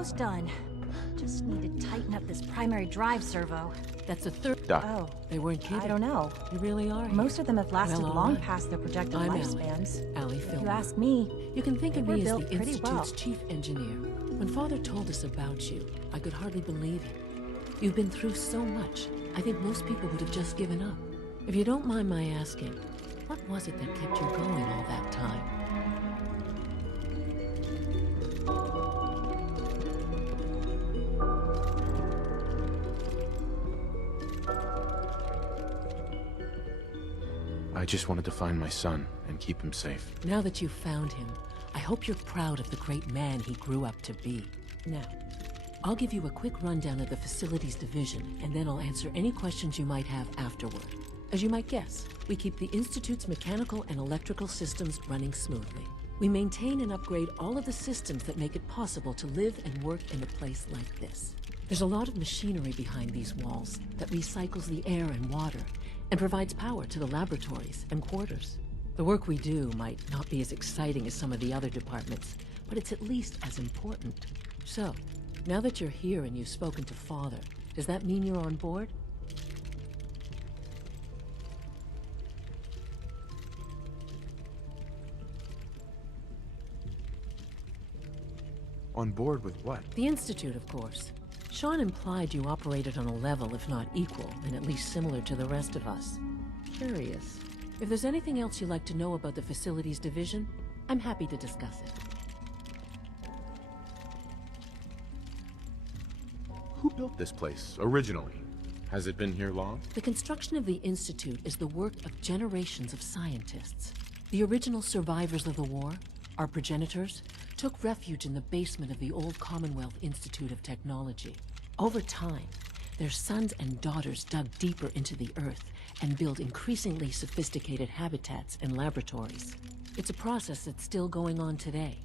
Almost done. Just need to tighten up this primary drive servo. That's a third. Oh, They weren't kidding. I don't know. You really are. Most of them have lasted Well, long alright. past their projected I'm lifespans. Allie If Philbin. you ask me, You can think of They were me as built the pretty Institute's well. chief engineer. When Father told us about you, I could hardly believe it. You've been through so much, I think most people would have just given up. If you don't mind my asking, what was it that kept you going all that time? I just wanted to find my son and keep him safe. Now that you've found him, I hope you're proud of the great man he grew up to be. Now, I'll give you a quick rundown of the Facilities Division, and then I'll answer any questions you might have afterward. As you might guess, we keep the Institute's mechanical and electrical systems running smoothly. We maintain and upgrade all of the systems that make it possible to live and work in a place like this. There's a lot of machinery behind these walls that recycles the air and water and provides power to the laboratories and quarters. The work we do might not be as exciting as some of the other departments, but it's at least as important. So, now that you're here and you've spoken to Father, does that mean you're on board? On board with what? The Institute, of course. Sean implied you operated on a level, if not equal, and at least similar to the rest of us. Curious. If there's anything else you'd like to know about the Facilities Division, I'm happy to discuss it. Who built this place, originally? Has it been here long? The construction of the Institute is the work of generations of scientists. The original survivors of the war, our progenitors, took refuge in the basement of the old Commonwealth Institute of Technology. Over time, their sons and daughters dug deeper into the earth and built increasingly sophisticated habitats and laboratories. It's a process that's still going on today.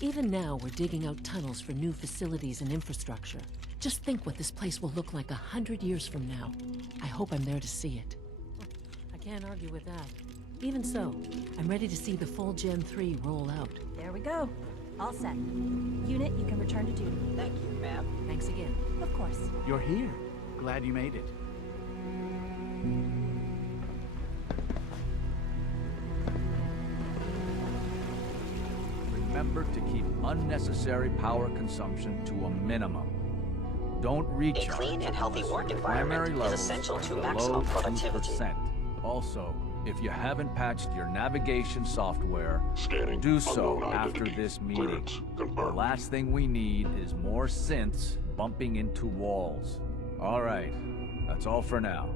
Even now, we're digging out tunnels for new facilities and infrastructure. Just think what this place will look like 100 years from now. I hope I'm there to see it. I can't argue with that. Even so, I'm ready to see the full Gen 3 roll out. there we go. All set. Unit, you can return to duty. Thank you, ma'am. Thanks again. Of course. You're here. Glad you made it. Remember to keep unnecessary power consumption to a minimum. Don't A recharge. clean and healthy work Primary environment is levels essential to below maximum productivity. 2%. Also, if you haven't patched your navigation software, Scanning. do so Unknown after identity. this meeting. Clearance The confirmed. last thing we need is more synths bumping into walls. All right, that's all for now.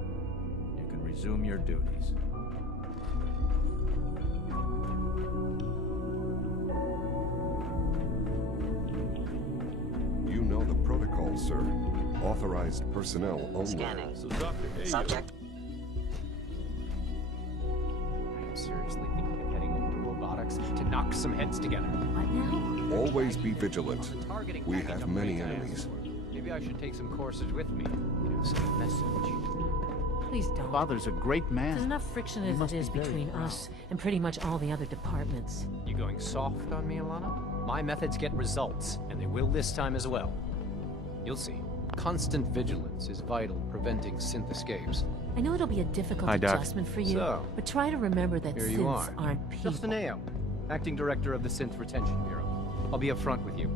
You can resume your duties. You know the protocol, sir. Authorized personnel only. Scanning. Subject. I am seriously thinking of heading over to robotics to knock some heads together. What now? Always be vigilant. The targeting We package have many upgrades I asked enemies. for. Maybe I should take some courses with me. Send a message. Please don't. Father's a great man. There's enough friction as must it is be very between proud. us and pretty much all the other departments. You going soft on me, Alana? My methods get results, and they will this time as well. You'll see. Constant vigilance is vital in preventing synth escapes. I know it'll be a difficult Hi, Doc. adjustment for you, So, but try to remember that here you synths are. aren't people. Justin Ayo, Acting Director of the Synth Retention Bureau. I'll be upfront with you.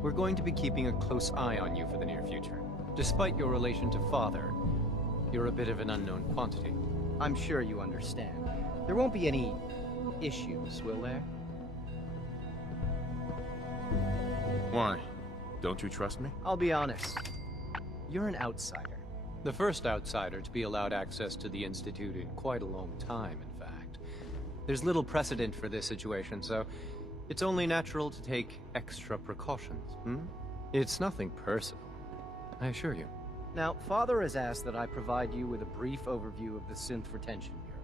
We're going to be keeping a close eye on you for the near future. Despite your relation to Father, you're a bit of an unknown quantity. I'm sure you understand. There won't be any issues, will there? Why? Don't you trust me? I'll be honest. You're an outsider. The first outsider to be allowed access to the Institute in quite a long time, in fact. There's little precedent for this situation, so it's only natural to take extra precautions, It's nothing personal, I assure you. Now, Father has asked that I provide you with a brief overview of the Synth Retention Bureau.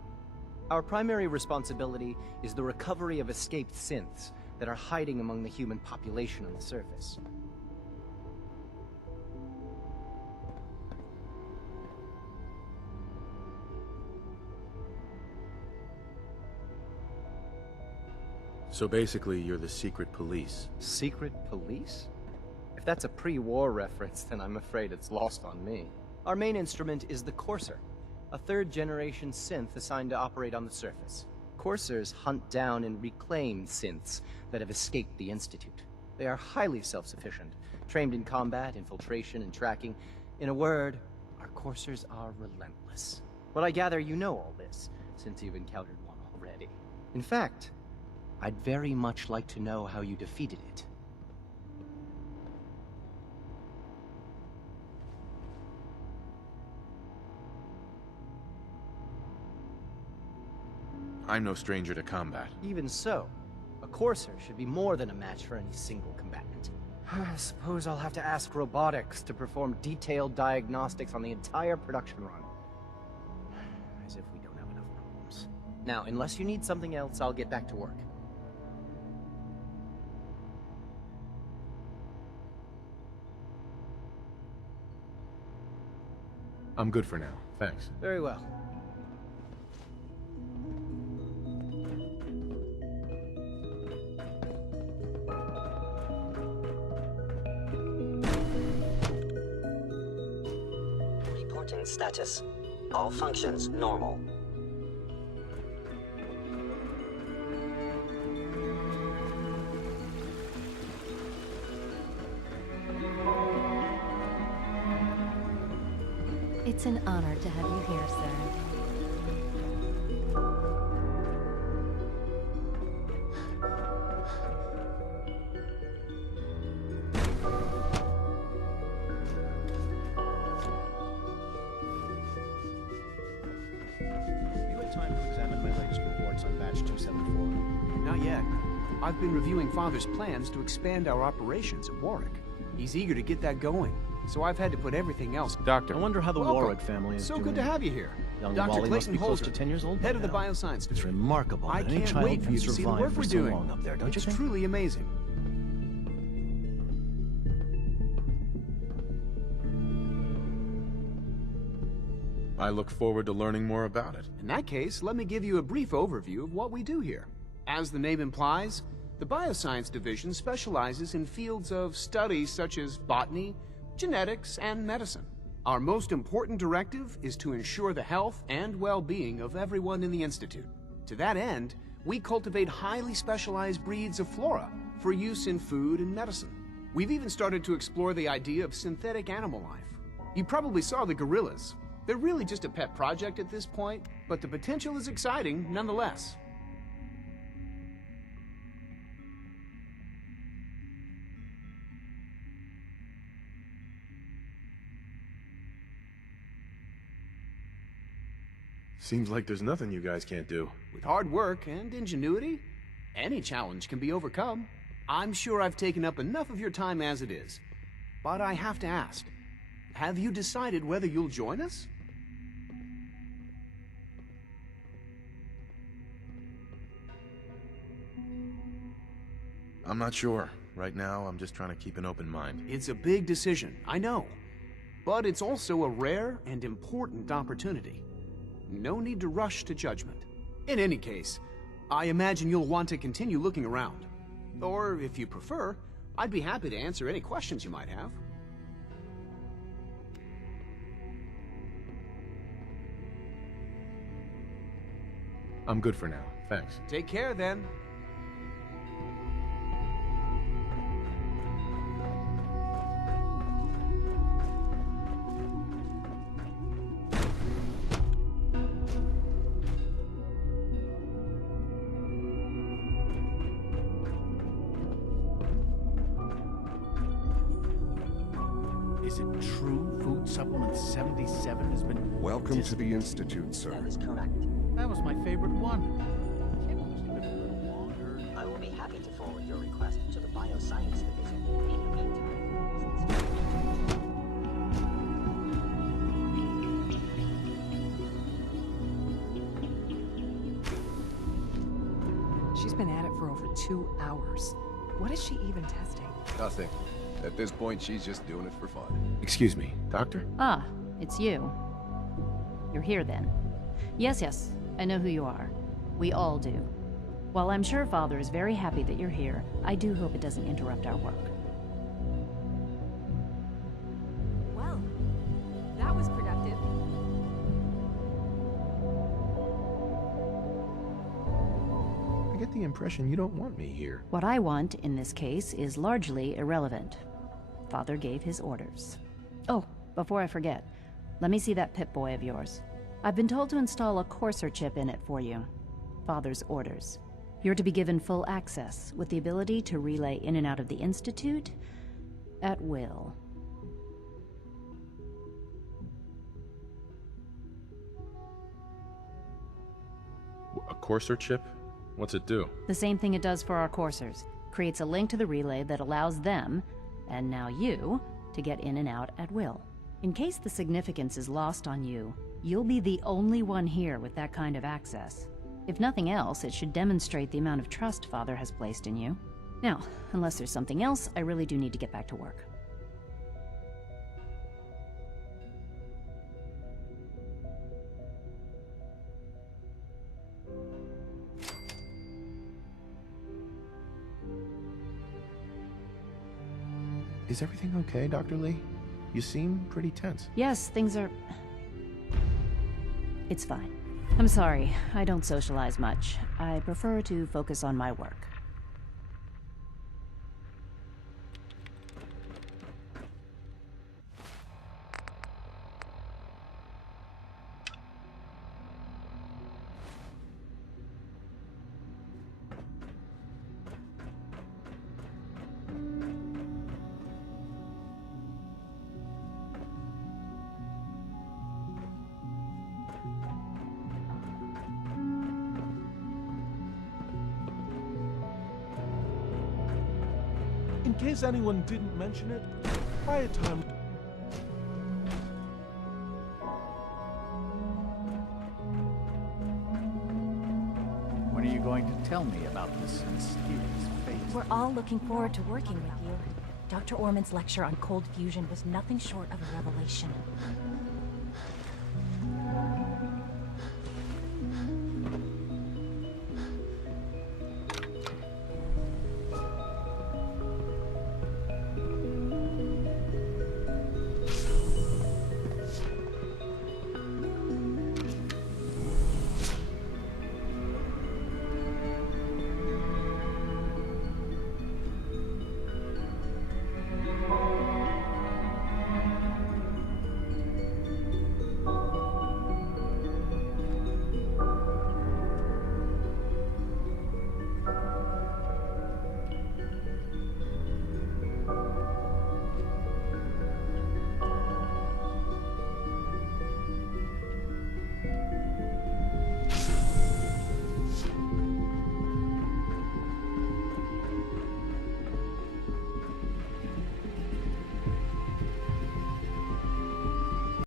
Our primary responsibility is the recovery of escaped synths that are hiding among the human population on the surface. So basically, you're the secret police. Secret police? If that's a pre-war reference, then I'm afraid it's lost on me. Our main instrument is the Courser, a third-generation synth assigned to operate on the surface. Coursers hunt down and reclaim synths that have escaped the Institute. They are highly self-sufficient, trained in combat, infiltration, and tracking. In a word, our Coursers are relentless. Well, I gather you know all this, since you've encountered one already. In fact, I'd very much like to know how you defeated it. I'm no stranger to combat. Even so, a Courser should be more than a match for any single combatant. I suppose I'll have to ask robotics to perform detailed diagnostics on the entire production run. As if we don't have enough problems. Now, unless you need something else, I'll get back to work. I'm good for now, thanks. Very well. Reporting status. All functions normal. It's an honor to have you here, sir. You had time to examine my latest reports on batch 274. Not yet. I've been reviewing Father's plans to expand our operations at Warwick. He's eager to get that going, so I've had to put everything else. Doctor. I wonder how the Welcome. Warwick family is So doing. good to have you here. Young Dr. Wally must Clayton be close Holzer, to 10 years old head by of the now. Bioscience It's Division. remarkable I that any can't child wait for can you to see the survive work for we're so doing. long up there, don't you It's think? truly amazing. I look forward to learning more about it. In that case, let me give you a brief overview of what we do here. As the name implies, the Bioscience Division specializes in fields of study such as botany, genetics, and medicine. Our most important directive is to ensure the health and well-being of everyone in the Institute. To that end, we cultivate highly specialized breeds of flora for use in food and medicine. We've even started to explore the idea of synthetic animal life. You probably saw the gorillas. They're really just a pet project at this point, but the potential is exciting nonetheless. Seems like there's nothing you guys can't do. With hard work and ingenuity, any challenge can be overcome. I'm sure I've taken up enough of your time as it is, but I have to ask, have you decided whether you'll join us? I'm not sure. Right now, I'm just trying to keep an open mind. It's a big decision, I know, but it's also a rare and important opportunity. No need to rush to judgment. In any case, I imagine you'll want to continue looking around. Or, if you prefer, I'd be happy to answer any questions you might have. I'm good for now, thanks. Take care, then. Is it true Food Supplement 77 has been... Welcome to the Institute, sir. That is correct. That was my favorite one. Can't we keep it a little longer? I will be happy to forward your request to the Bioscience Division. In the meantime, She's been at it for over 2 hours. What is she even testing? Nothing. At this point, she's just doing it for fun. Excuse me, doctor? Ah, it's you. You're here then. Yes, I know who you are. We all do. While I'm sure Father is very happy that you're here, I do hope it doesn't interrupt our work. get the impression you don't want me here. What I want in this case is largely irrelevant. Father gave his orders. Oh, before I forget, let me see that Pip-Boy of yours. I've been told to install a courser chip in it for you. Father's orders. You're to be given full access, with the ability to relay in and out of the Institute at will. A courser chip? What's it do? The same thing it does for our coursers. Creates a link to the relay that allows them, and now you, to get in and out at will. In case the significance is lost on you, you'll be the only one here with that kind of access. If nothing else, it should demonstrate the amount of trust Father has placed in you. Now, unless there's something else, I really do need to get back to work. Is everything okay, Dr. Lee? You seem pretty tense. Yes, things are... It's fine. I'm sorry, I don't socialize much. I prefer to focus on my work. In case anyone didn't mention it, quiet time. When are you going to tell me about this mysterious fate? We're all looking forward to working with you. Dr. Orman's lecture on cold fusion was nothing short of a revelation.